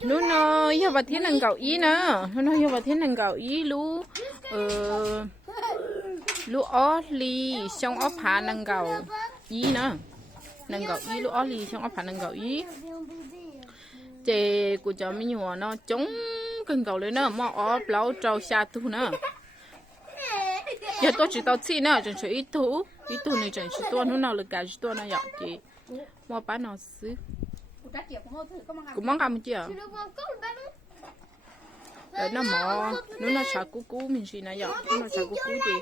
nó yêu vào thiên năng gạo ý nữa nó yêu vào thiên năng gạo ý lú lú ó li xong ó phá năng gạo ý nữa năng gạo ý lú ó li xong ó phá năng gạo ý chè của cháu mình nhỏ nó chống cần gạo lên nữa mà ó lâu trâu xa tu nữa giờ tôi chỉ tao chi nữa chẳng chỉ ít tu này chẳng chỉ tu nó nào là cả chỉ tu nó nhỏ chị mà bán nó xứ cũng mong cầm chưa nó mò nó xả cú mình xin nó nhỏ nó xả cú gì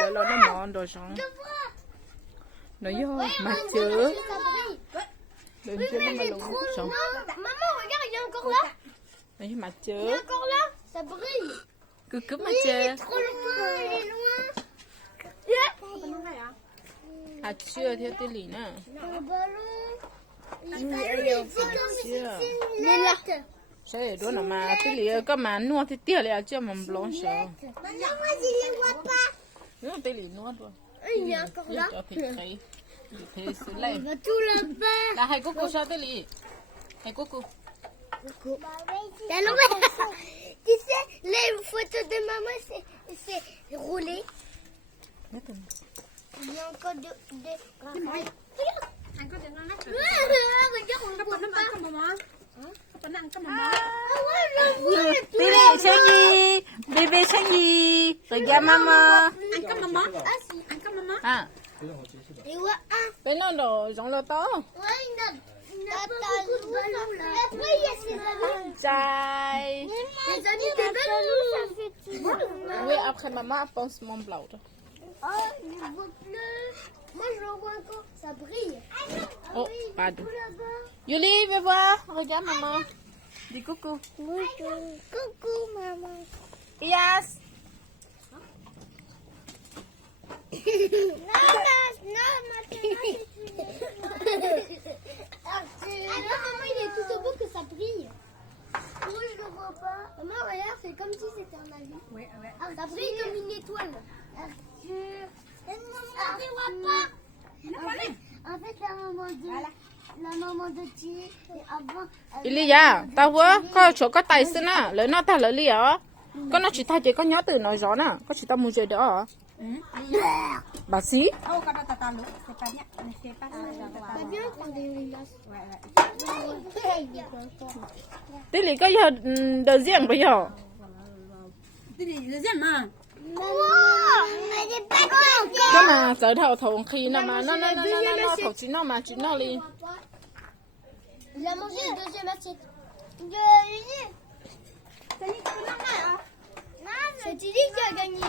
rồi nó mò rồi xong nó vô mặt chứa đừng chơi nó mà lủng xong nó vô mặt chứa cứ mặt chứa à chưa theo tiêu lý nữa sao để đó mà tiêu lý có mà nuốt thì tiêu lý chưa mà blanc sao nếu tiêu lý nuốt rồi cho thịt thấy thế xử lý là hai cô sao tiêu lý hai cô tu sais, les photos de maman, c'est roulé. Il y a encore de... Regarde, on le voit pas. Bébé Changi, bébé Changi, regarde maman. Ah. Ben non, non, j'en l'ai pas. Après, il y a ces ballons. Chai. Les amis des ballons. Oui, après maman pense mon blanc. Oh, je vois bleu. Moi, je le vois encore. Ça brille. Oh, pardon. Yuli, viens voir. Regarde maman. Dis coucou. Coucou, maman. Yes. Non, maman, il est tout au bout que ça brille. Moi, je le vois pas. Maman, regarde, c'est comme si c'était un avion. Ouais. Ça brille comme une étoile. Arthur. Maman, je ne vois pas. En fait, la maman de Thierry, avant... Ilia, tao vừa có chỗ có tay xin á, lấy nó ta lấy li á. Có nó chỉ thay chỉ có nhớ từ nói gió nè, có chỉ tao mua chơi đó. Bà xí. Oh, kalau tata lu, sepanya, sepan. C'est bien quand des limaces. Tí lý có giờ đời riêng bây giờ. Thế thì dễ mà. Elle est pas encore. Cái mà giới thầu khi nào mà nó thầu chín nó mà chín nó đi. Il a mangé une deuxième assiette. C'est Tilly qui a gagné.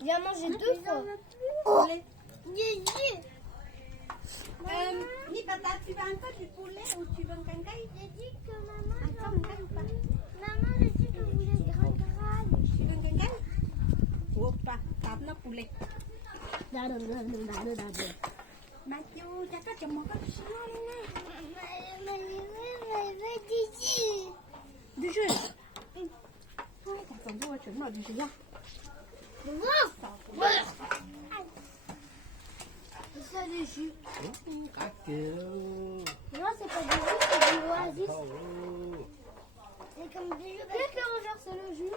Il a mangé 2 fois. Oh. Ni tata, tu veux encore du poulet ou tu veux un cancay? J'ai dit que maman, j'ai dit que vous voulez grain. Tu veux un cancay? Oh, pas. Tap nó poulet. Mathieu, chắc có chồng một cái gì Được rồi. Thôi, thằng chồng tôi chuẩn rồi đi rồi. C'est des jus. Các kiểu. Non, c'est pas des jus, c'est du oasis. C'est comme des jus. Qu'est-ce que regarde, c'est le jus.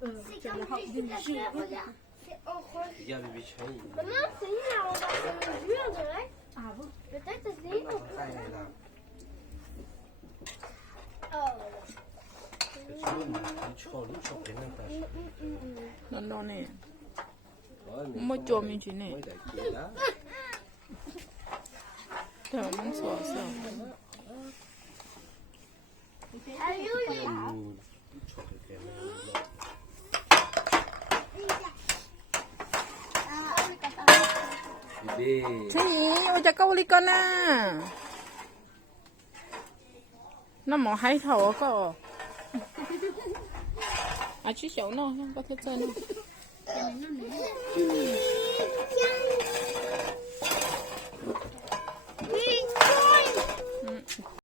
C'est comme des jus d'acteur, regarde. C'est orange. Il y a le bichon. Maman, c'est une à regarde, c'est le jus, on dirait. À vous. Peut-être que c'est une. Đây là Oh. Nó nè. Mới Mới cho mình chuyện này. đại kia đó. Trời nó sợ sợ. Đi. Changi, ôi cha câu đi con à. Nó mỏ hay thầu có. À chứ xấu nó, không có thể chơi nó.